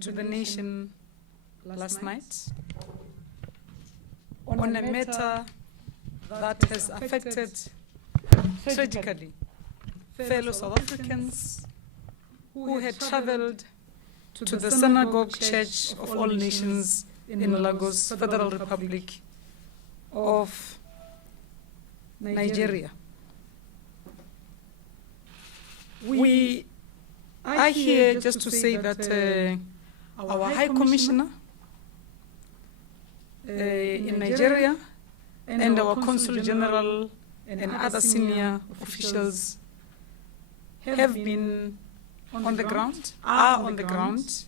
to the nation last night on a matter that has affected tragically fellow South Africans who had traveled to the Synagogue Church of All Nations in Lagos, Federal Republic of Nigeria. We are here just to say that our High Commissioner in Nigeria and our Consul General and other senior officials have been on the ground, are on the ground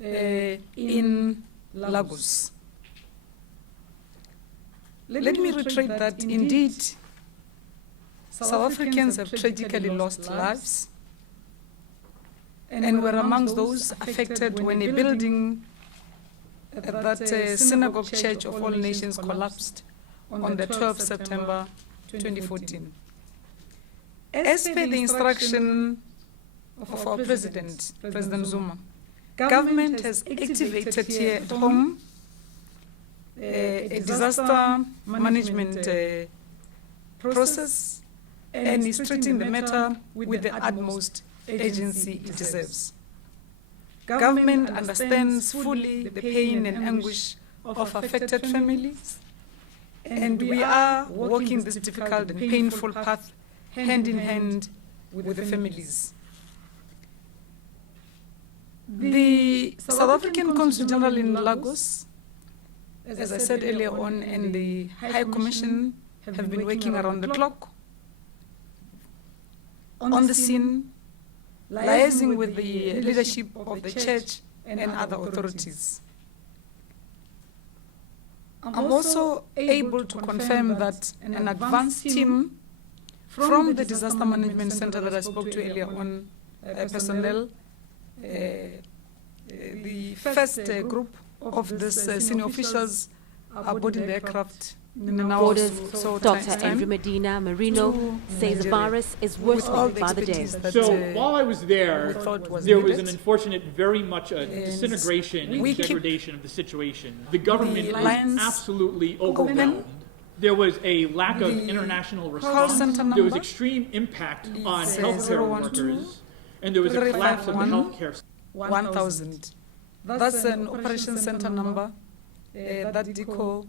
in Lagos. Let me reiterate that indeed South Africans have tragically lost lives and were amongst those affected when a building at that Synagogue Church of All Nations collapsed on the 12th September 2014. As per the instruction of our President, President Zuma, government has activated here at home a disaster management process and is treating the matter with the utmost urgency it deserves. Government understands fully the pain and anguish of affected families, and we are walking this difficult and painful path hand in hand with the families. The South African Consul General in Lagos, as I said earlier on, and the High Commission have been working around the clock on the scene, liaising with the leadership of the church and other authorities. I'm also able to confirm that an advanced team from the Disaster Management Center that I spoke to earlier on, personnel, the first group of these senior officials are boarding the aircraft in an hour. Dr. Andrew Medina Marino says the virus is worsening by the day. So while I was there, there was an unfortunate, very much a disintegration and degradation of the situation. The government was absolutely overwhelmed. There was a lack of international response. There was extreme impact on healthcare workers, and there was a collapse of the healthcare. 1,000. That's an operation center number that DIRCO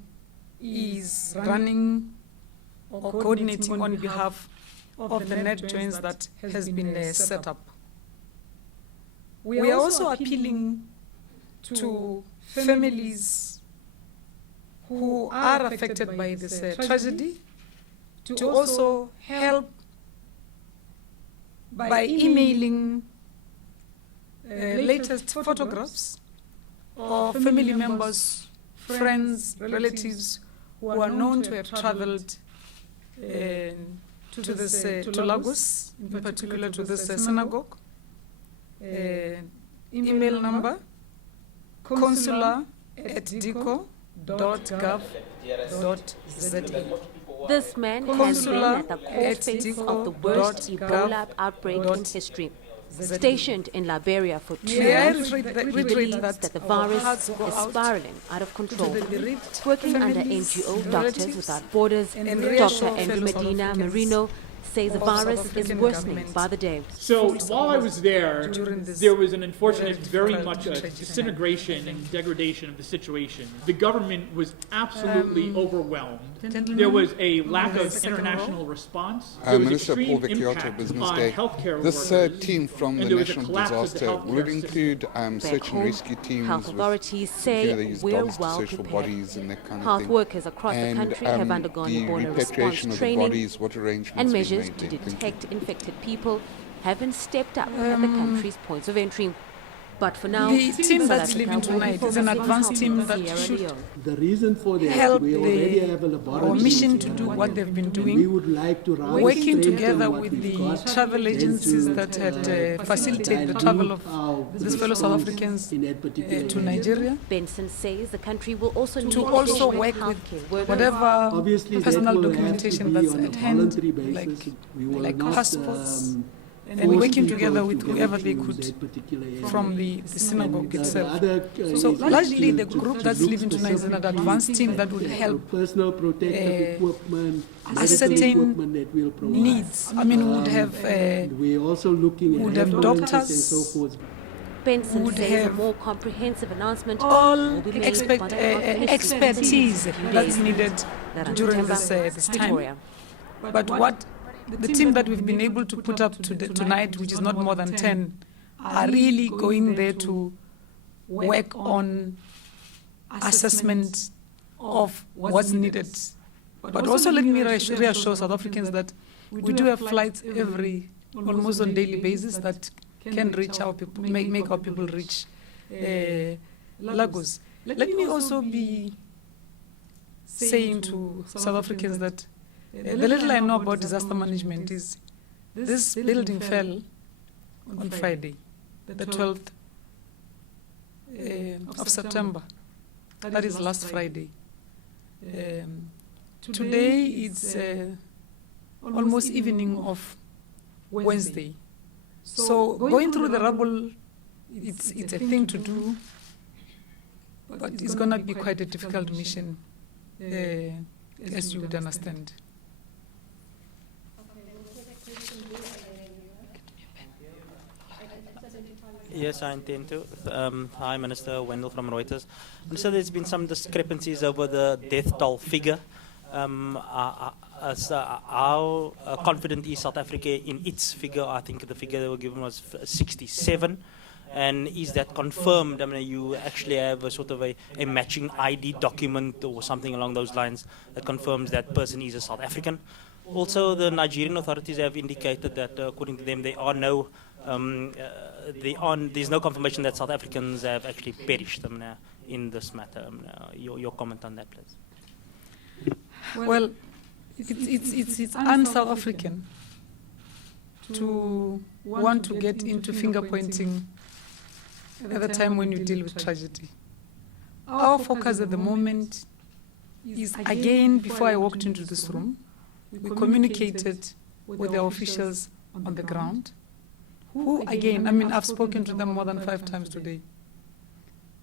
is running or coordinating on behalf of the net joints that has been set up. We are also appealing to families who are affected by this tragedy to also help by emailing latest photographs of family members, friends, relatives who are known to have traveled to Lagos, in particular to this synagogue. Email number consular@dirco.gov.za. This man has been at the core face of the worst Ebola outbreak in history. Stationed in Liberia for 2 years, he believes that the virus is spiraling out of control. Working under NGO Doctors Without Borders, Dr. Andrew Medina Marino says the virus is worsening by the day. So while I was there, there was an unfortunate, very much a disintegration and degradation of the situation. The government was absolutely overwhelmed. There was a lack of international response. There was Minister Paul extreme Vicchiotto, impact Business on Day. healthcare This workers, team from the and there was a National collapse of the Disaster healthcare will it system. include Back search and home, rescue teams health authorities say they use we're dogs well to search for prepared. bodies and that kind of Health thing. workers across the And, country have undergone the Ebola repatriation response of the training, bodies, what arrangements and being measures made to there? Thank you. detect infected people haven't stepped up at the country's points of entry. But for now, The team South that's Africa leaving will be tonight is an focusing on advanced helping team that Sierra should Leone. The reason for that, help we already have a laboratory our mission in to Sierra do Leone. what they've been And we doing, would like to rather working strengthen together what with we've the got travel than agencies to, that had facilitated the travel of these fellow South Africans in that particular to area. Nigeria, Benson says the country will also need to also additional work healthcare with workers. whatever Obviously, personal that will documentation have to be that's on a at hand, voluntary basis. We will like not passports, and working together people with to whoever they use could that particular area. from the synagogue And, itself. the other, So is largely the to group that's look leaving tonight is an specifically advanced team that will at help personal protective equipment, medical ascertain equipment that we'll provide. needs. I mean, would have And we're also looking at would have ambulances doctors, and so forth. Benson would says a have more comprehensive announcement all will be made by the Health expertise Ministry in a few that's days. needed That during September, this time. Pretoria. But what the team that we've been able to put up tonight, which is not more than 10, are really going there to work on assessment of what's needed. But also let me reassure South Africans that we do have flights almost on daily basis that can reach our people, make our people reach Lagos. Let me also be saying to South Africans that the little I know about disaster management is this building fell on Friday, the 12th of September. That is last Friday. Today it's almost evening of Wednesday. So going through the rubble, it's a thing to do, but it's going to be quite a difficult mission, as you would understand. Yes, I intend to. Hi, Minister Wendell from Reuters. Minister, there's been some discrepancies over the death toll figure. How confident is South Africa in its figure? I think the figure they were given was 67. And is that confirmed? I mean, you actually have a sort of a matching ID document or something along those lines that confirms that person is a South African. Also, the Nigerian authorities have indicated that, according to them, there's no confirmation that South Africans have actually perished in this matter. Your comment on that, please. Well, it's un-South African to want to get into finger pointing at the time when you deal with tragedy. Our focus at the moment is, again, before I walked into this room, we communicated with the officials on the ground, who, again, I mean, I've spoken to them more than 5 times today,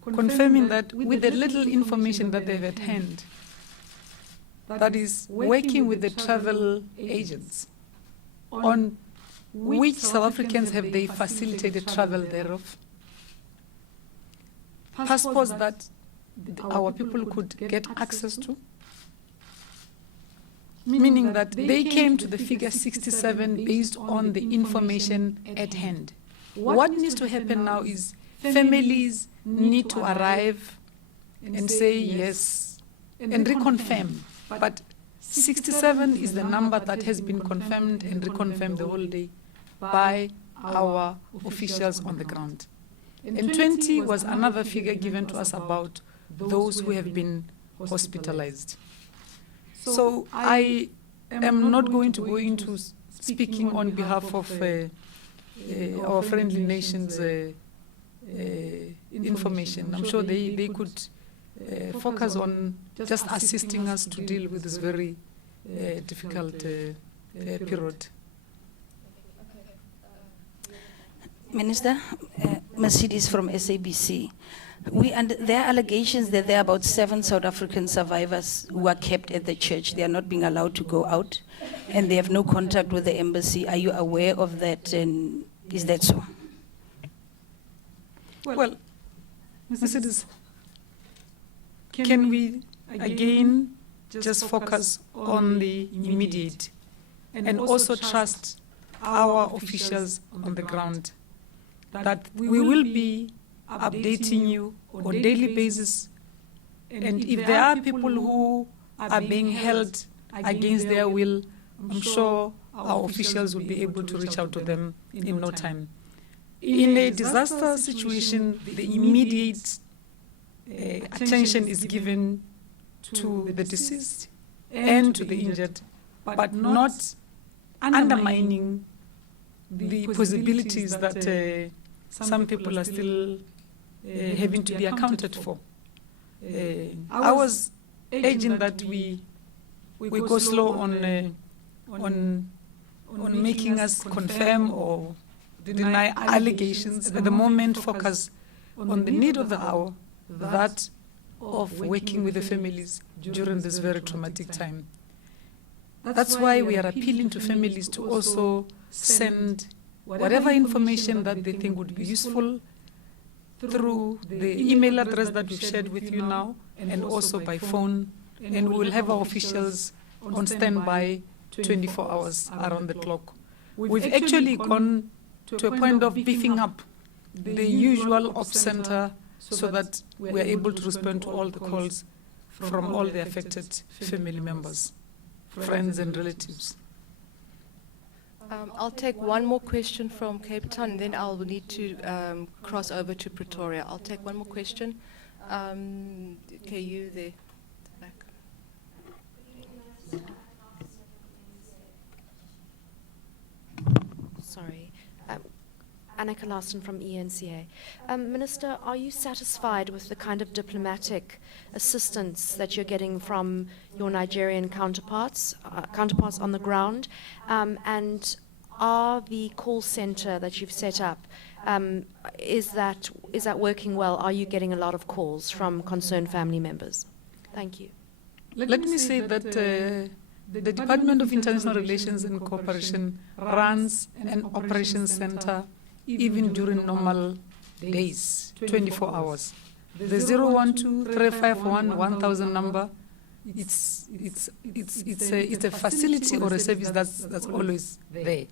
confirming that with the little information that they've at hand, that is working with the travel agents on which South Africans have they facilitated travel thereof, passports that our people could get access to, meaning that they came to the figure 67 based on the information at hand. What needs to happen now is families need to arrive and say yes and reconfirm. But 67 is the number that has been confirmed and reconfirmed the whole day by our officials on the ground. And 20 was another figure given to us about those who have been hospitalized. So I am not going to go into speaking on behalf of our friendly nations' information. I'm sure they could focus on just assisting us to deal with this very difficult period. Minister, Mercedes from SABC. There are allegations that there are about 7 South African survivors who are kept at the church. They are not being allowed to go out, and they have no contact with the embassy. Are you aware of that, and is that so? Well, Mercedes, can we again just focus on the immediate and also trust our officials on the ground that we will be updating you on a daily basis, and if there are people who are being held against their will, I'm sure our officials will be able to reach out to them in no time. In a disaster situation, the immediate attention is given to the deceased and to the injured, but not undermining the possibilities that some people are still having to be accounted for. I was urging that we go slow on on making us confirm or deny allegations. At the moment, focus on the need of the hour, that of working with the families during this very traumatic time. That's why we are appealing to families to also send whatever information that they think would be useful through the email address that we've shared with you now, and also by phone. And we will have our officials on standby 24 hours around the clock. We've actually gone to a point of beefing up the usual ops center so that we are able to respond to all the calls from all the affected family members, friends and relatives. I'll take one more question from Cape Town, and then I'll need to cross over to Pretoria. I'll take one more question. Okay, you there. Back. Sorry. Annika Larson from ENCA. Minister, are you satisfied with the kind of diplomatic assistance that you're getting from your Nigerian counterparts on the ground? And are the call center that you've set up, is that working well? Are you getting a lot of calls from concerned family members? Thank you. Let me say that the Department of International Relations and Cooperation runs an operations center even during normal days, 24 hours. The 012-351-1000 number, it's a facility or a service that's always there.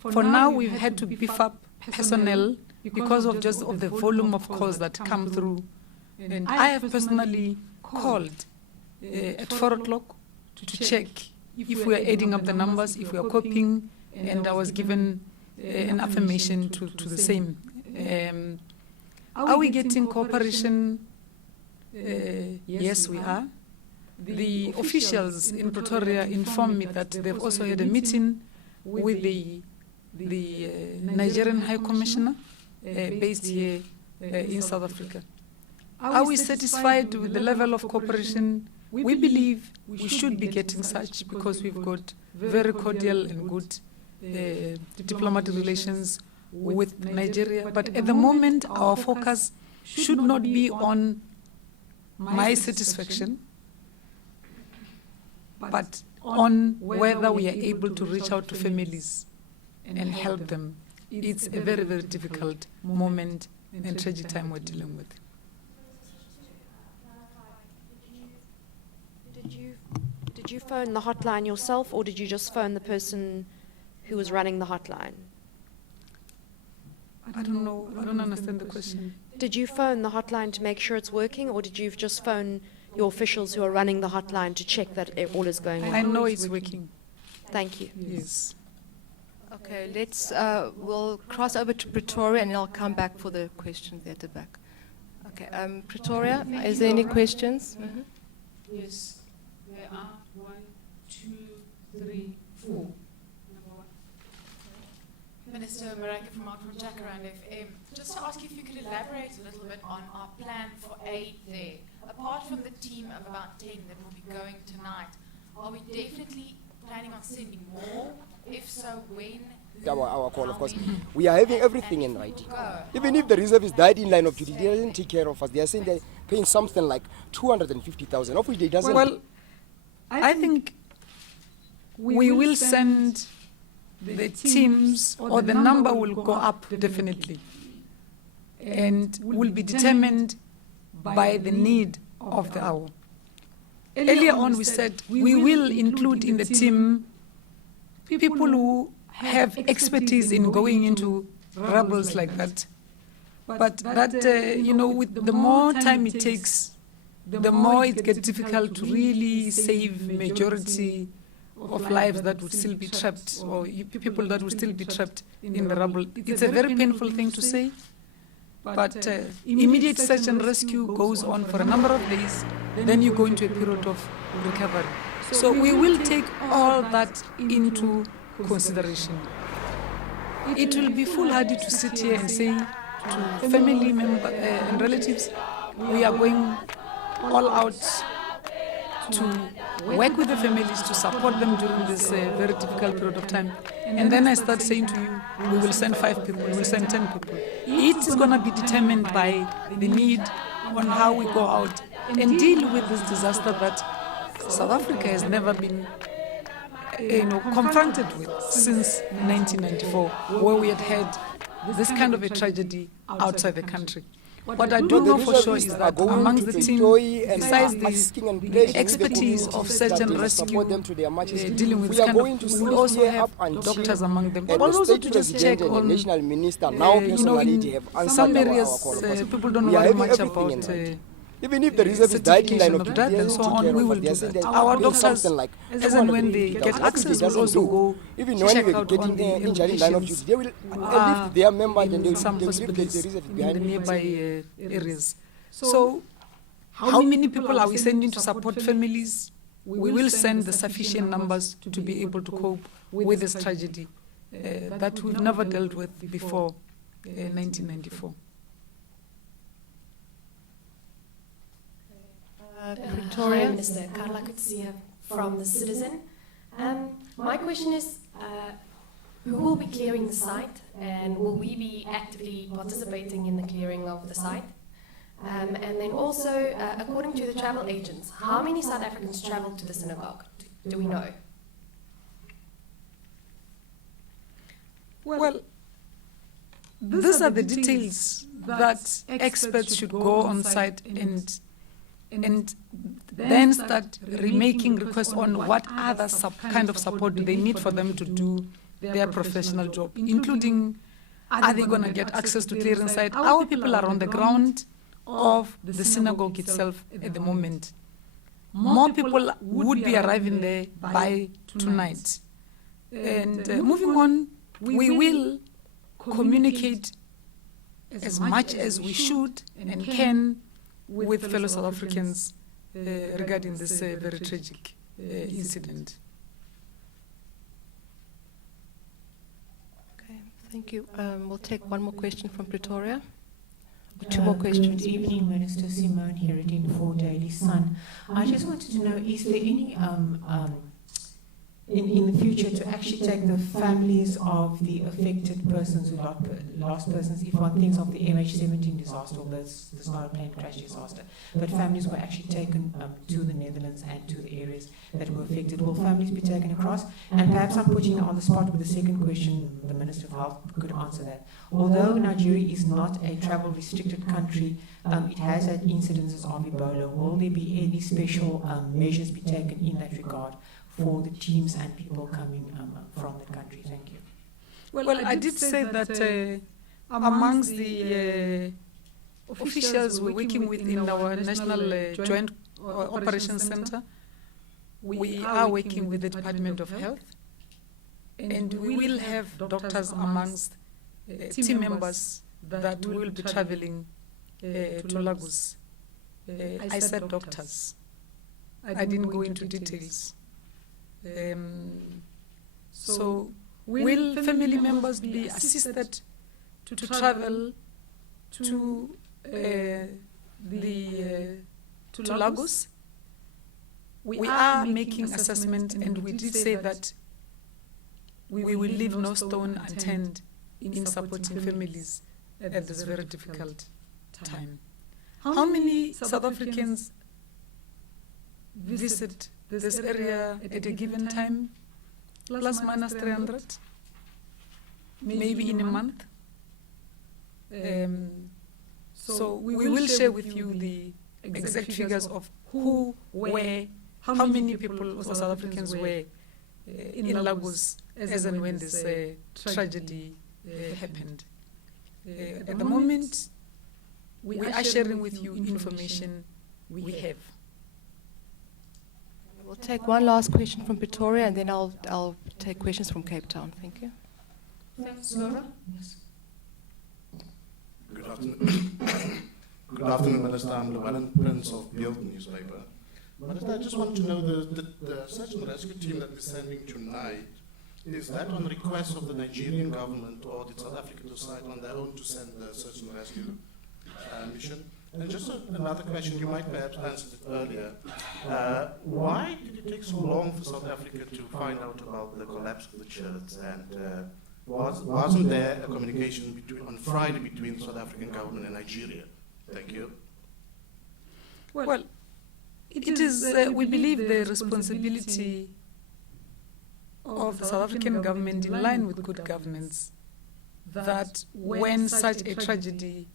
For now, we've had to beef up personnel because of the volume of calls that come through. And I have personally called at 4 o'clock to check if we are adding up the numbers, if we are copying, and I was given an affirmation to the same. Are we getting cooperation? Yes, we are. The officials in Pretoria informed me that they've also had a meeting with the Nigerian High Commissioner based here in South Africa. Are we satisfied with the level of cooperation? We believe we should be getting such because we've got very cordial and good diplomatic relations with Nigeria. But at the moment, our focus should not be on my satisfaction, but on whether we are able to reach out to families and help them. It's a very, very difficult moment and tragic time we're dealing with. Did you phone the hotline yourself, or did you just phone the person who was running the hotline? I don't know. I don't understand the question. Did you phone the hotline to make sure it's working, or did you just phone your officials who are running the hotline to check that all is going well? I know it's working. Thank you. Yes. Okay, we'll cross over to Pretoria, and I'll come back for the questions at the back. Okay, Pretoria, is there any questions? Mm-hmm. Yes, there are 1, 2, 3, 4. Minister Maraka from Jacaranda FM. Just to ask if you could elaborate a little bit on our plan for aid there. Apart from the team of about 10 that will be going tonight, are we definitely planning on sending more? If so, when? Our call, of course. We are having everything in writing. Even if the reservists died in line of duty, they didn't take care of us. They are saying they're paying something like 250,000, of which they doesn't. Well, I think we will send the teams, or the number will go up definitely, and will be determined by the need of the hour. Earlier on, we said we will include in the team people who have expertise in going into rubbles like that. But that, with the more time it takes, the more it gets difficult to really save majority of lives that would still be trapped, or people that would still be trapped in the rubble. It's a very painful thing to say, but immediate search and rescue goes on for a number of days, then you go into a period of recovery. So we will take all that into consideration. It will be foolhardy to sit here and say to family members and relatives, we are going all out to work with the families, to support them during this very difficult period of time. And then I start saying to you, we will send 5 people, we will send 10 people. It is going to be determined by the need on how we go out and deal with this disaster that South Africa has never been confronted with since 1994, where we had this kind of a tragedy outside the country. What I do know for sure is that amongst the team, besides the expertise of search and rescue, dealing with this kind of, we also have doctors among them. But also to just check on, national minister now personally have answered some areas people don't know very much about. Even if the reserve is died in line of duty, and so on, we will do that. Our doctors, as and when they get access, will also go even when check they out get on the in line of duty, they will lift their members and they some will leave the hospitals reserve in behind. the nearby areas. So, how many people are we sending to support families? We will send the sufficient numbers to be able to cope with this tragedy that we've never dealt with before 1994. Victoria. Hi, Minister. Carla Kutsia from The Citizen. My question is, who will be clearing the site, and will we be actively participating in the clearing of the site? And then also, according to the travel agents, how many South Africans travel to the synagogue? Do we know? Well, these are the details that experts should go on site and then start remaking requests on what other kind of support do they need for them to do their professional job, including are they going to get access to clearing site? Our people are on the ground of the synagogue itself at the moment. More people would be arriving there by tonight. And moving on, we will communicate as much as we should and can with fellow South Africans regarding this very tragic incident. Okay, thank you. We'll take one more question from Pretoria. Two more questions. Good evening, Minister. Simone Heredin for Daily Sun. I just wanted to know, is there any in the future to actually take the families of the affected persons, who lost persons, if one thinks of the MH17 disaster, although this is not a plane crash disaster, but families were actually taken to the Netherlands and to the areas that were affected. Will families be taken across? And perhaps I'm putting you on the spot with the second question. The Minister of Health could answer that. Although Nigeria is not a travel-restricted country, it has had incidences of Ebola. Will there be any special measures be taken in that regard for the teams and people coming from the country? Thank you. Well, I did say that amongst the officials we're working with in our National Joint Operations Center, we are working with the Department of Health, and we will have doctors amongst team members that will be traveling to Lagos. I said doctors. I didn't go into details. So will family members be assisted to travel to Lagos? We are making assessment, and we did say that we will leave no stone unturned in supporting families at this very difficult time. How many South Africans visit this area at a given time? Plus minus 300, maybe in a month. So we will share with you the exact figures of who, where, how many people or South Africans were in Lagos as and when this tragedy happened. At the moment, we are sharing with you information we have. We'll take one last question from Pretoria, and then I'll take questions from Cape Town. Thank you. Thanks, Laura. Yes. Good afternoon. Good afternoon, Minister. I'm Llewellyn Prince of Beeld newspaper. Minister, I just want to know the search and rescue team that we're sending tonight, is that on request of the Nigerian government, or did South Africa decide on their own to send the search and rescue mission? And just another question, you might perhaps answered it earlier. Why did it take so long for South Africa to find out about the collapse of the church? And wasn't there a communication on Friday between the South African government and Nigeria? Thank you. Well, it is, we believe, the responsibility of the South African government, in line with good governance, that when such a tragedy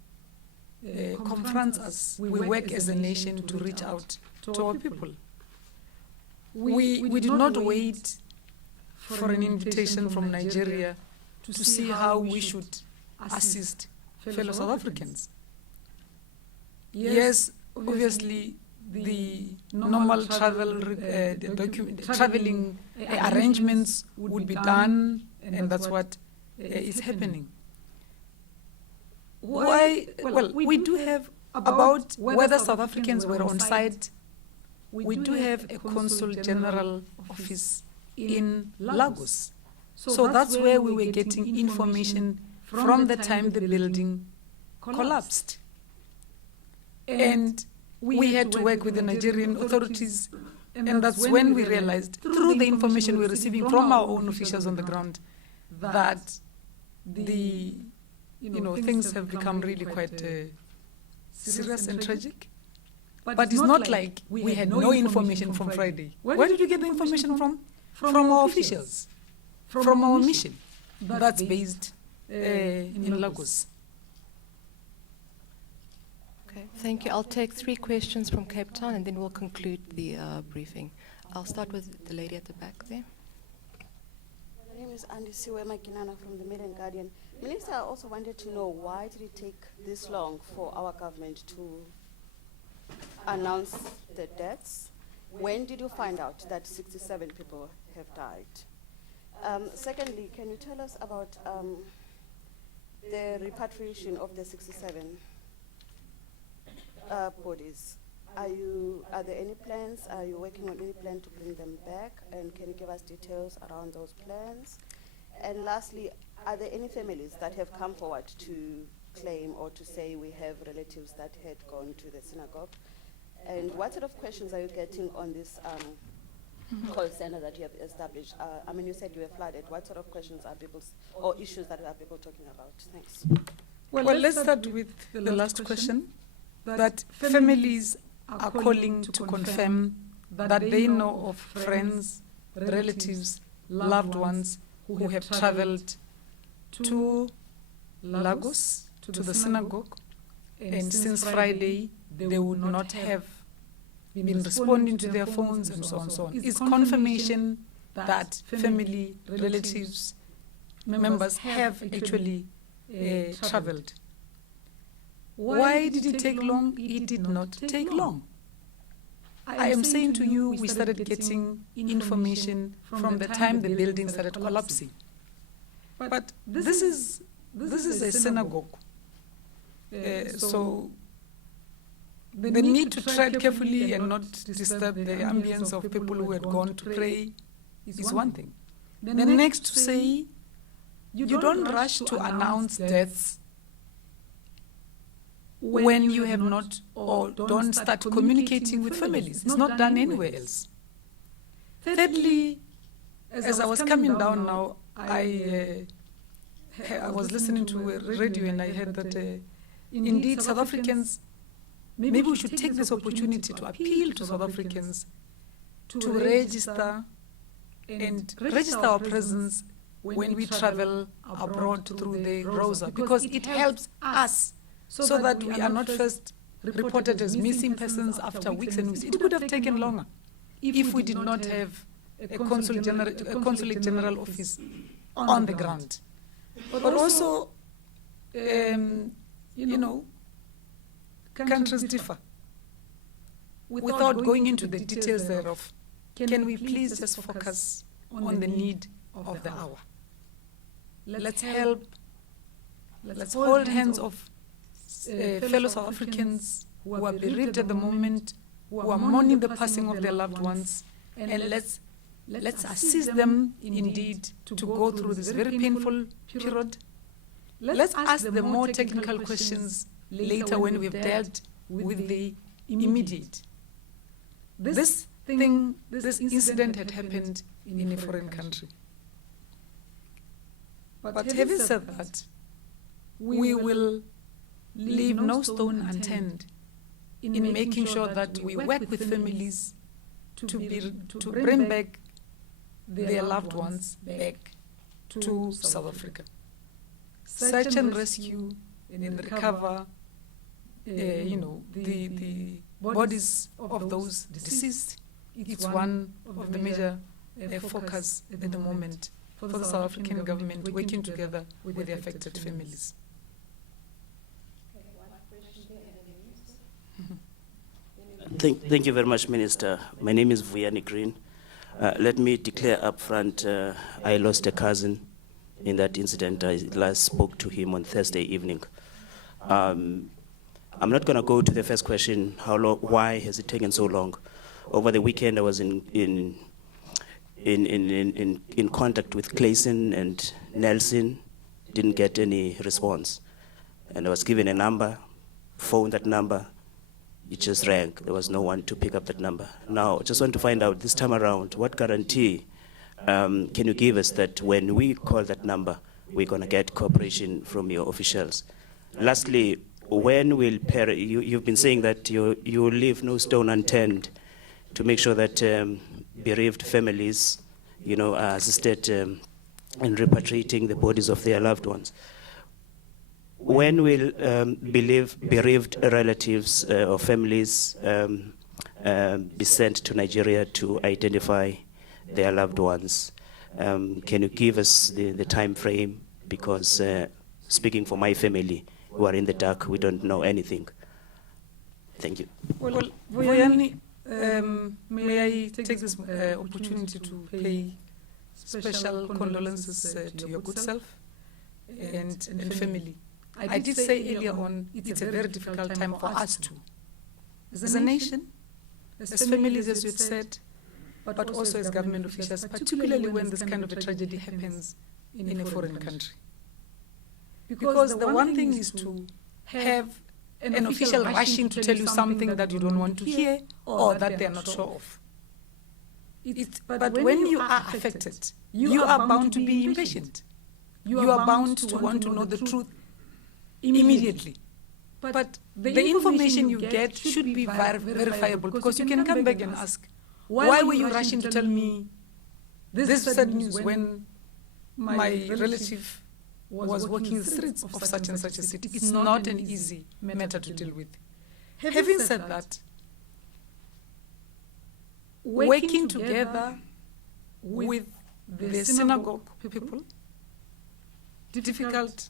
confronts us, we work as a nation to reach out to our people. We did not wait for an invitation from Nigeria to see how we should assist fellow South Africans. Yes, obviously, the normal traveling arrangements would be done, and that's what is happening. Why? Well, we do have, about whether South Africans were on site, we do have a Consul General office in Lagos. So that's where we were getting information from the time the building collapsed. And we had to work with the Nigerian authorities, and that's when we realized, through the information we're receiving from our own officials on the ground, that things have become really quite serious and tragic. But it's not like we had no information from Friday. Where did you get the information from? From our officials, from our mission that's based in Lagos. Okay, thank you. I'll take 3 questions from Cape Town, and then we'll conclude the briefing. I'll start with the lady at the back there. My name is Andy Siwe Makinana from the Maiden Guardian. Minister, I also wanted to know, why did it take this long for our government to announce the deaths? When did you find out that 67 people have died? Secondly, can you tell us about the repatriation of the 67 bodies? Are there any plans? Are you working on any plan to bring them back? And can you give us details around those plans? And lastly, are there any families that have come forward to claim or to say we have relatives that had gone to the synagogue? And what sort of questions are you getting on this call center that you have established? You said you were flooded. What sort of questions are people, or issues that are people talking about? Thanks. Well, let's start with the last question, that families are calling to confirm that they know of friends, relatives, loved ones who have traveled to Lagos, to the synagogue, and since Friday they would not have been responding to their phones and so on and so on. It's confirmation that family, relatives, members have actually traveled. Why did it take long? It did not take long. I am saying to you, we started getting information from the time the building started collapsing. But this is a synagogue. So the need to tread carefully and not disturb the ambience of people who had gone to pray is one thing. The next to say, you don't rush to announce deaths when you have not, or don't start communicating with families. It's not done anywhere else. Thirdly, as I was coming down now, I was listening to a radio and I heard that indeed South Africans, maybe we should take this opportunity to appeal to South Africans to register our presence when we travel abroad through the Rosa, because it helps us so that we are not first reported as missing persons after weeks and weeks. It could have taken longer if we did not have a consulate general office on the ground. But also, countries differ. Without going into the details thereof, can we please just focus on the need of the hour? Let's help, let's hold hands of fellow South Africans who are bereaved at the moment, who are mourning the passing of their loved ones, and let's assist them indeed to go through this very painful period. Let's ask the more technical questions later when we've dealt with the immediate. This incident had happened in a foreign country. But having said that, we will leave no stone unturned in making sure that we work with families to bring back their loved ones back to South Africa. Search and rescue and recover, the bodies of those deceased. It's one of the major focus at the moment for the South African government, working together with the affected families. Thank you very much, Minister. My name is Vuyani Green. Let me declare up front, I lost a cousin in that incident. I last spoke to him on Thursday evening. I'm not going to go to the first question, why has it taken so long? Over the weekend, I was in contact with Clayson and Nelson, didn't get any response. And I was given a number, phoned that number, it just rang. There was no one to pick up that number. Now, I just want to find out this time around, what guarantee can you give us that when we call that number, we're going to get cooperation from your officials? Lastly, when will you've been saying that you will leave no stone unturned to make sure that bereaved families, are assisted in repatriating the bodies of their loved ones. When will bereaved relatives or families be sent to Nigeria to identify their loved ones? Can you give us the time frame? Because speaking for my family, who are in the dark, we don't know anything. Thank you. Well, Vuyani, may I take this opportunity to pay special condolences to your good self and family. I did say earlier on, it's a very difficult time for us too, as a nation, as families, as you said, but also as government officials, particularly when this kind of a tragedy happens in a foreign country. Because the one thing is to have an official rushing to tell you something that you don't want to hear or that they are not sure of. But when you are affected, you are bound to be impatient. You are bound to want to know the truth immediately. But the information you get should be verifiable, because you can come back and ask, why were you rushing to tell me this sad news when my relative was walking the streets of such and such a city? It's not an easy matter to deal with. Having said that, working together with the synagogue people, difficult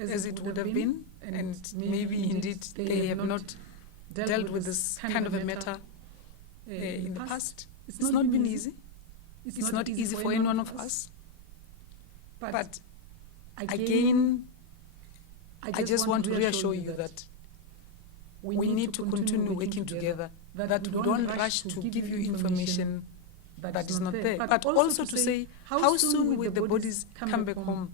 as it would have been, and maybe indeed they have not dealt with this kind of a matter in the past. It's not been easy. It's not easy for any one of us. But again, I just want to reassure you that we need to continue working together, that we don't rush to give you information that is not there. But also to say, how soon will the bodies come back home?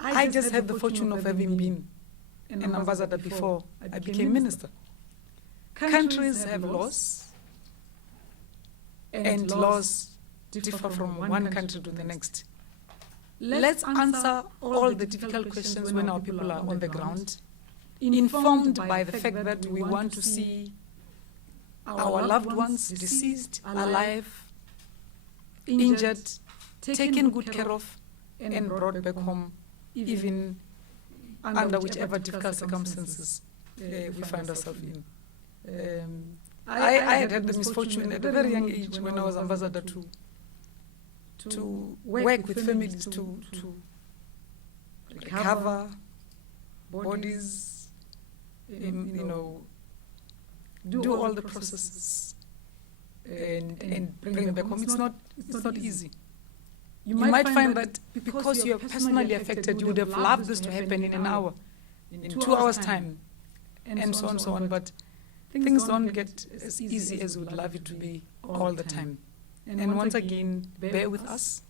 I just had the fortune of having been an ambassador before I became minister. Countries have laws, and laws differ from one country to the next. Let's answer all the difficult questions when our people are on the ground, informed by the fact that we want to see our loved ones deceased, alive, injured, taken good care of, and brought back home, even under whichever difficult circumstances we find ourselves in. I had the misfortune at a very young age, when I was ambassador, to work with families to recover bodies, do all the processes and bring them back home. It's not easy. You might find that because you are personally affected, you would have loved this to happen in an hour, in 2 hours' time, and so on and so on. But things don't get as easy as we would love it to be all the time. And once again, bear with us.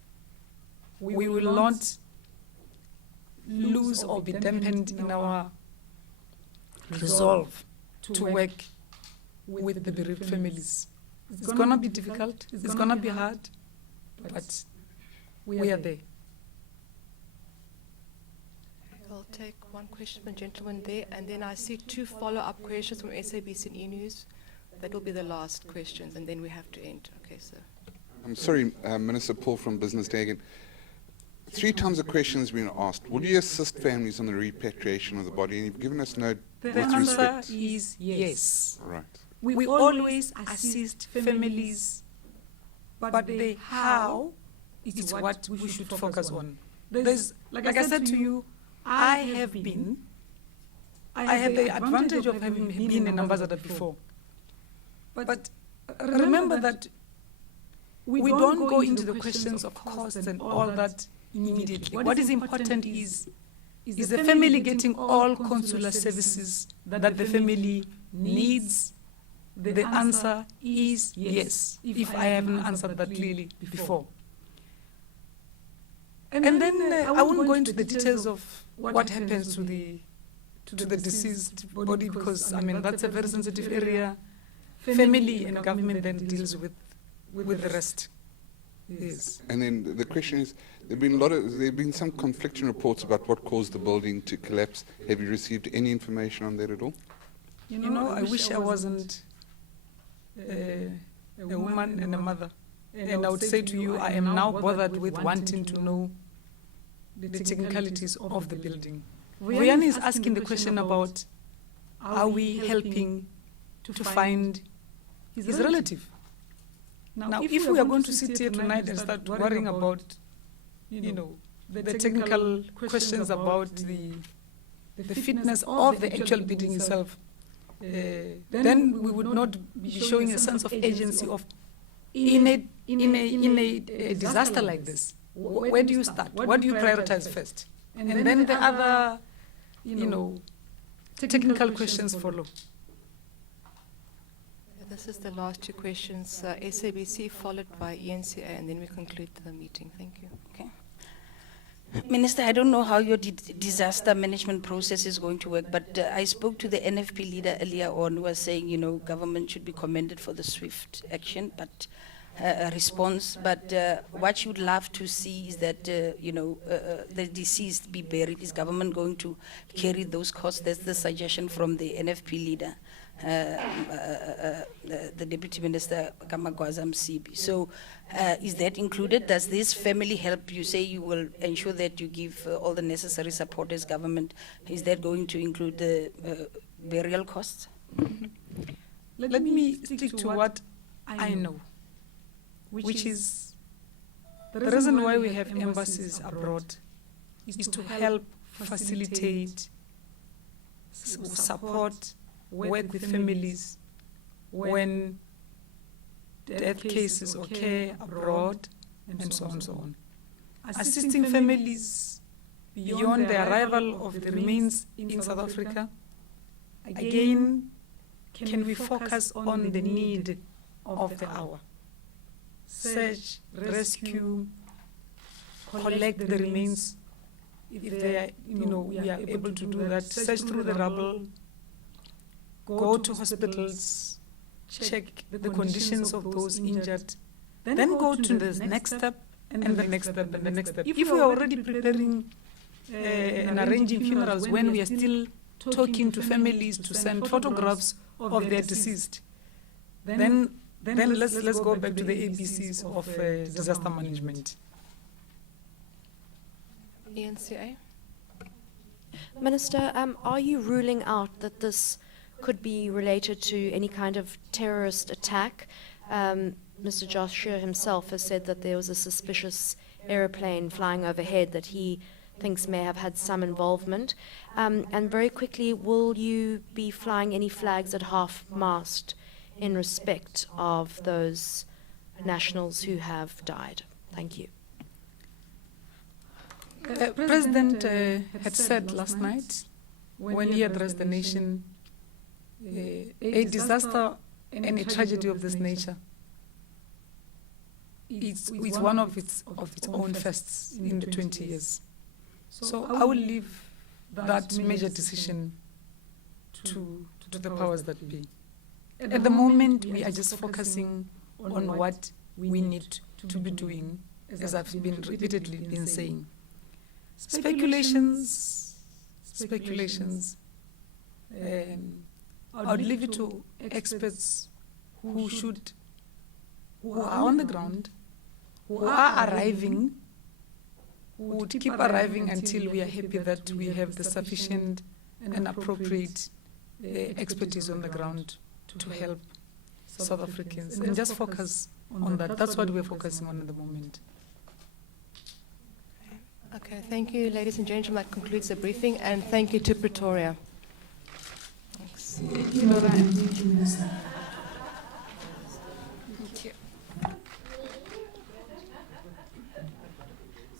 We will not lose or be dampened in our resolve to work with the bereaved families. It's going to be difficult, it's going to be hard, but we are there. I'll take one question from the gentleman there, and then I see 2 follow-up questions from SABC and E-News. That will be the last questions, and then we have to end. Okay, sir. I'm sorry, Minister Paul from Business Day again. 3 times the question has been asked. Will you assist families on the repatriation of the body? And you've given us no The with answer respect. is yes. Right. We always assist families, but the how is what we should focus on. There's, like I said to you, I have the advantage of having been an ambassador before. But remember that we don't go into the questions of costs and all that immediately. What is important is the family getting all consular services that the family needs. The answer is yes, if I haven't answered that clearly before. And then I won't go into the details of what happens to the deceased body, because I mean that's a very sensitive area. Family and government then deals with the rest. Yes. And then the question is, there have been some conflicting reports about what caused the building to collapse. Have you received any information on that at all? You know, I wish I wasn't a woman and a mother. And I would say to you, I am now bothered with wanting to know the technicalities of the building. Rian is asking the question about, are we helping to find his relative? Now, if we are going to sit here tonight and start worrying about, the technical questions about the fitness of the actual building itself, then we would not be showing a sense of agency of in a disaster like this. Where do you start? What do you prioritize first? And then the other, technical questions follow. This is the last 2 questions. SABC followed by ENCA, and then we conclude the meeting. Thank you. Okay. Minister, I don't know how your disaster management process is going to work, but I spoke to the NFP leader earlier on who was saying, government should be commended for the swift action, but response. But what she would love to see is that, the deceased be buried. Is government going to carry those costs? That's the suggestion from the NFP leader. The Deputy Minister Kamagwaza Msibi. So is that included? Does this family help? You say you will ensure that you give all the necessary support as government. Is that going to include the burial costs? Let me stick to what I know, which is the reason why we have embassies abroad is to help facilitate, support, work with families when death cases occur abroad, and so on and so on. Assisting families beyond the arrival of the remains in South Africa, again, can we focus on the need of the hour? Search, rescue, collect the remains. If they are, we are able to do that. Search through the rubble, go to hospitals, check the conditions of those injured, then go to the next step, and the next step, and the next step. If we are already preparing and arranging funerals when we are still talking to families to send photographs of their deceased, then let's go back to the ABCs of disaster management. ENCA? Minister, are you ruling out that this could be related to any kind of terrorist attack? Mr. Joshua himself has said that there was a suspicious aeroplane flying overhead that he thinks may have had some involvement. And very quickly, will you be flying any flags at half-mast in respect of those nationals who have died? Thank you. President had said last night, when he addressed the nation, a disaster and a tragedy of this nature, it's one of its own firsts in the 20 years. So I will leave that major decision to the powers that be. At the moment, we are just focusing on what we need to be doing, as I've been repeatedly been saying. Speculations. I would leave it to experts who are on the ground, who are arriving, who would keep arriving until we are happy that we have the sufficient and appropriate expertise on the ground to help South Africans, and just focus on that. That's what we're focusing on at the moment. Okay, thank you, ladies and gentlemen. That concludes the briefing, and thank you to Pretoria. Thanks. Thank you, Laura, and thank you, Minister. Thank you.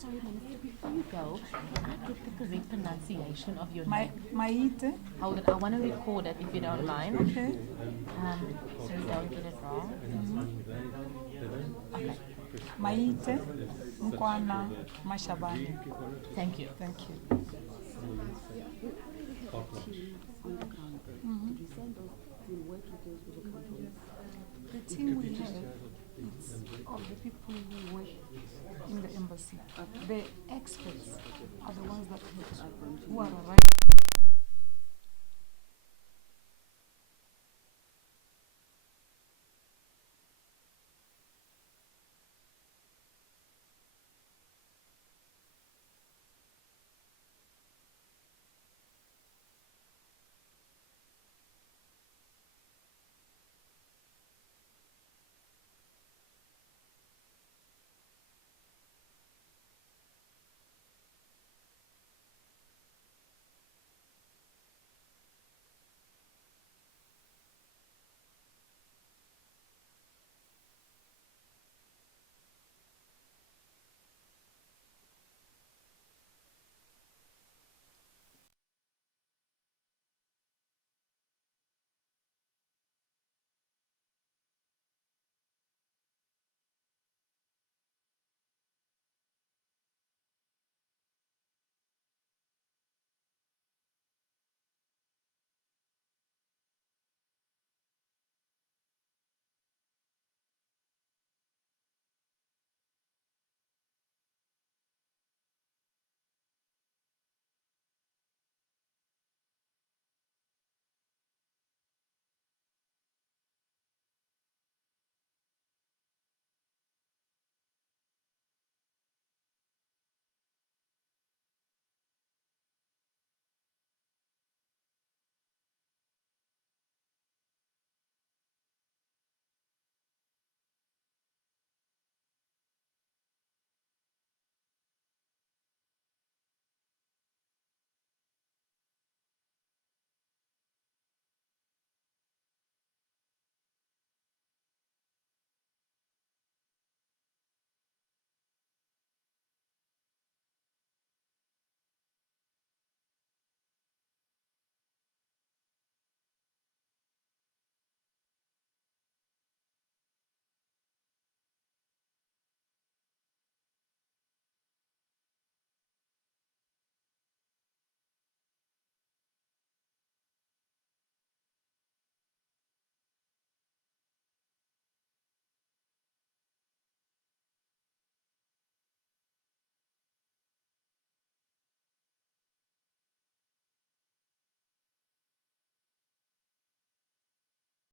Sorry, Minister, before you go, can I get the correct pronunciation of your name? Maite. Hold it, I want to record it if you don't mind. Okay. So you don't get it wrong. Okay. Maite Nkoana-Mashabane. Thank you. Thank you. The team we have, it's of the people who work in the embassy. The experts are the ones who are arriving.